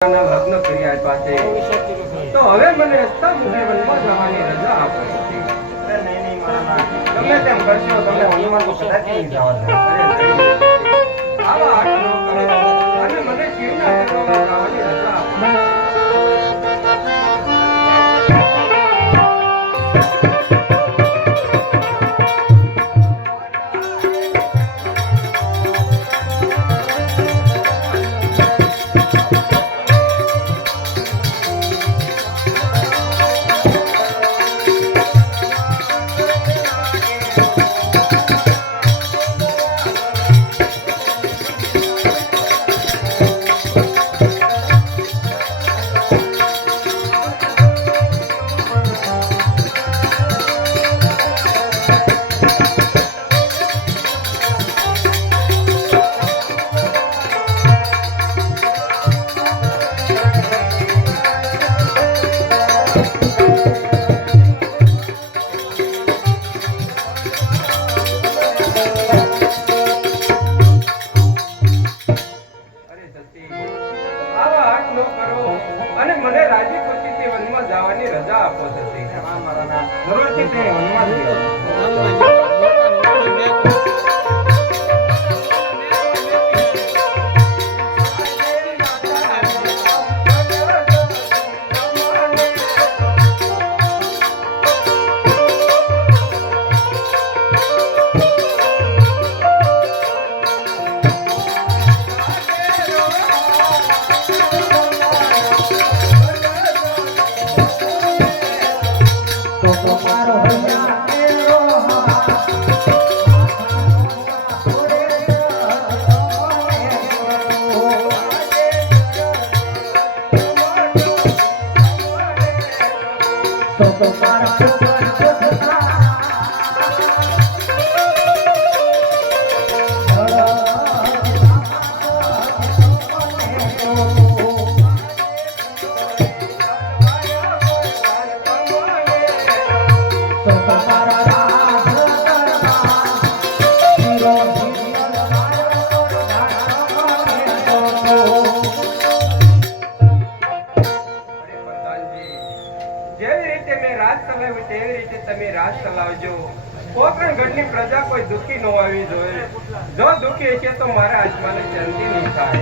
લગ્ન કરી આપ્યા છે તો હવે મને વનમાં જવાની રજા આપો. ગમે તેમ કરશો તમને વનમાં તો કદાચ નહીં જવા દે. આવા આટલો કરો અને મને શિવના કરવામાં જવાની રજા આપો. અને મને રાજી ખુશીથી વનમાં જવાની રજા આપો સતી. જરૂરથી તે વનમાં જ ગયો. તેવી રીતે તમે રાજ ચલાવજો. કોકણગઢની પ્રજા કોઈ દુઃખી ન હોવી જોઈએ. જો દુઃખી હશે તો મારા આત્માને શાંતિ નહીં થાય.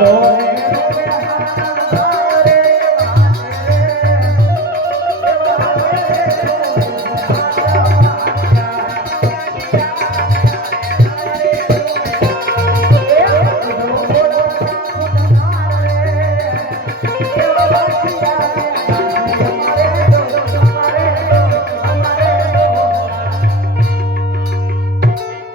Oh,